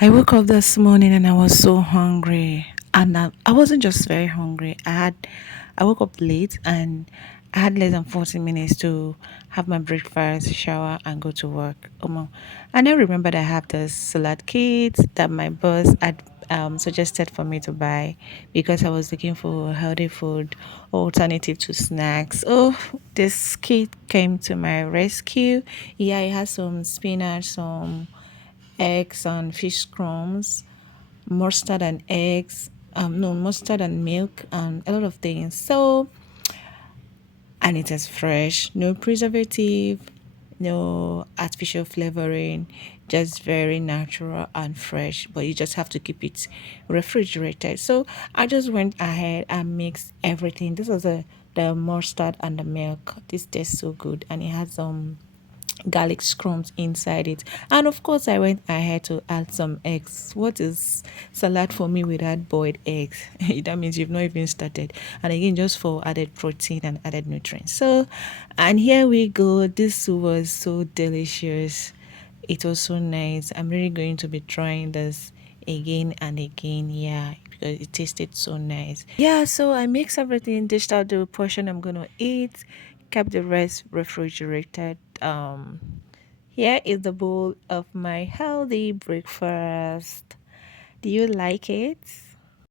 I woke up this morning and I was so hungry. And I wasn't just very hungry. I woke up late and I had less than 40 minutes to have my breakfast, shower, and go to work. And I remembered I have this salad kit that my boss had suggested for me to buy because I was looking for healthy food alternative to snacks. Oh, this kit came to my rescue. Yeah, it has some spinach, some eggs and fish crumbs, mustard and eggs, no, mustard and milk, and a lot of things. So, and it is fresh, no preservative, no artificial flavoring, just very natural and fresh. But you just have to keep it refrigerated. So I just went ahead and mixed everything. This was the mustard and the milk. This tastes so good, and it has garlic scrums inside it. And of course, I went ahead to add some eggs. What is salad for me without boiled eggs? That means you've not even started. And again, just for added protein and added nutrients. So, and here we go. This was so delicious. It was so nice. I'm really going to be trying this again and again. Yeah, because it tasted so nice. Yeah, so I mixed everything, dished out the portion I'm gonna eat, kept the rest refrigerated. Here is the bowl of my healthy breakfast. Do you like it?